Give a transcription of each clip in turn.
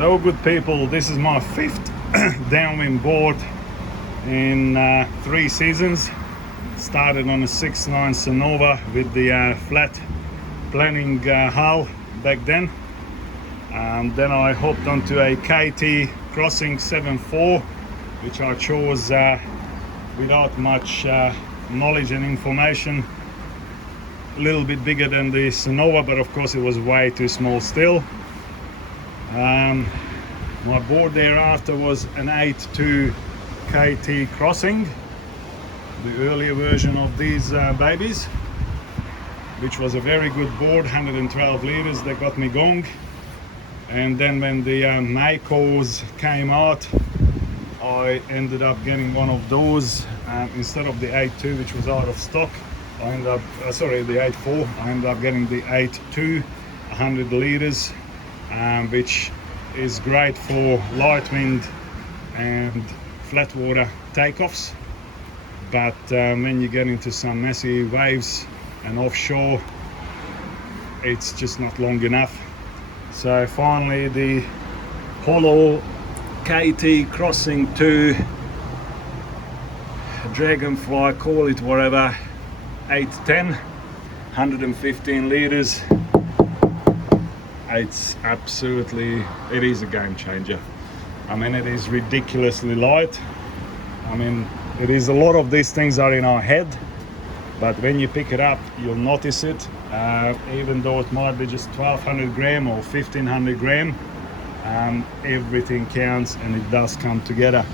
So good people, this is my fifth downwind board in 3 seasons. Started on a 6.9 Sonova with the flat planning hull back then. Then I hopped onto a KT Crossing 7.4, which I chose without much knowledge and information. A little bit bigger than the Sonova, but of course it was way too small still. My board thereafter was an 8.2 KT Crossing, the earlier version of these babies, which was a very good board, 112 liters that got me going. And then when the Makos came out, I ended up getting one of those instead of the 8.2, which was out of stock. I ended up, sorry, the 8.4. I ended up getting the 8.2, 100 liters, which is great for light wind and flat water takeoffs. But when you get into some messy waves and offshore, it's just not long enough. So finally the hollow KT Crossing 2 Dragonfly, call it whatever, 810, 115 liters. It's absolutely, it is a game changer. I mean, it is ridiculously light. I mean, it is, a lot of these things are in our head, but when you pick it up, you'll notice it. Even though it might be just 1200 gram or 1500 gram, everything counts and it does come together.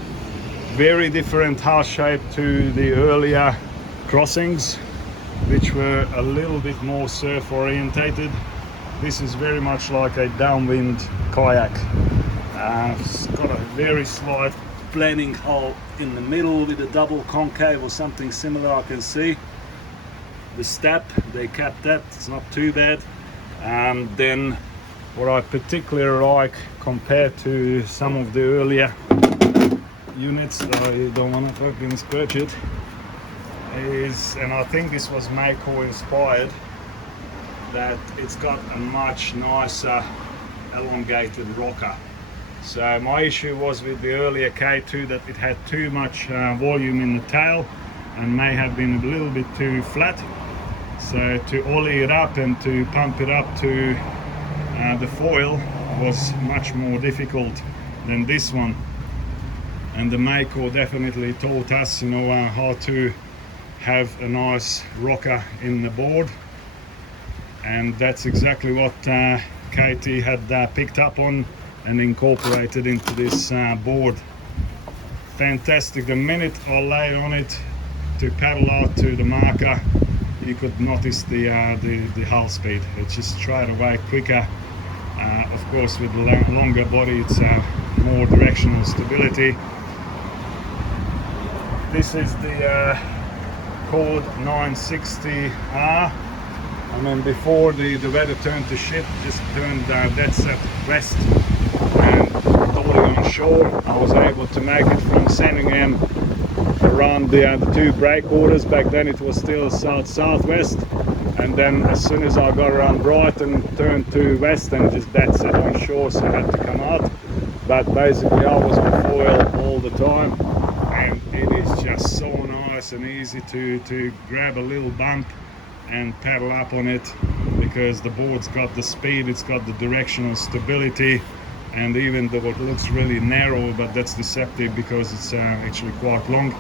Very different hull shape to the earlier Crossings, which were a little bit more surf orientated. This is very much like a downwind kayak. It's got a very slight planning hull in the middle with a double concave or something similar, I can see. The step, they capped that, it's not too bad. Then what I particularly like compared to some of the earlier units, I don't want to fucking scratch it, is, and I think this was Mako inspired, that it's got a much nicer elongated rocker. So my issue was with the earlier K2 that it had too much volume in the tail and may have been a little bit too flat. So to ollie it up and to pump it up to the foil was much more difficult than this one. And the Mako definitely taught us, you know, how to have a nice rocker in the board. And that's exactly what KT had picked up on and incorporated into this board. Fantastic. The minute I laid on it to paddle out to the marker, you could notice the hull speed. It's just straight away quicker. Of course, with the longer body, it's more directional stability. This is the Cord 960R. I mean, before the weather turned to shit, just turned dead set west and totally on shore. I was able to make it from Sandringham around the 2 breakwaters. Back then it was still south-southwest, and then as soon as I got around Brighton, turned to west and just dead set on shore, so I had to come out. But basically I was on foil all the time, and it is just so nice and easy to grab a little bump and paddle up on it, because the board's got the speed, it's got the directional stability, and even though it looks really narrow, but that's deceptive because it's actually quite long.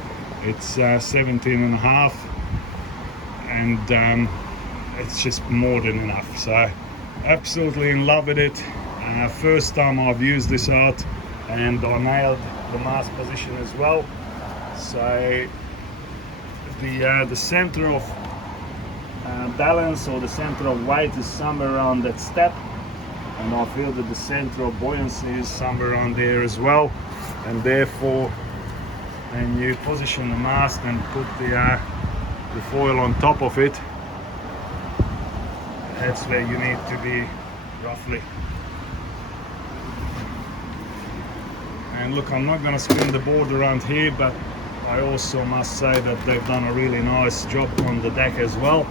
It's 17 and a half, and it's just more than enough. So absolutely in love with it. First time I've used this out, and I nailed the mast position as well. So the center of balance, or the center of weight, is somewhere around that step, and I feel that the center of buoyancy is somewhere around there as well. And therefore, when you position the mast and put the foil on top of it, that's where you need to be roughly. And look, I'm not going to spin the board around here, but I also must say that they've done a really nice job on the deck as well.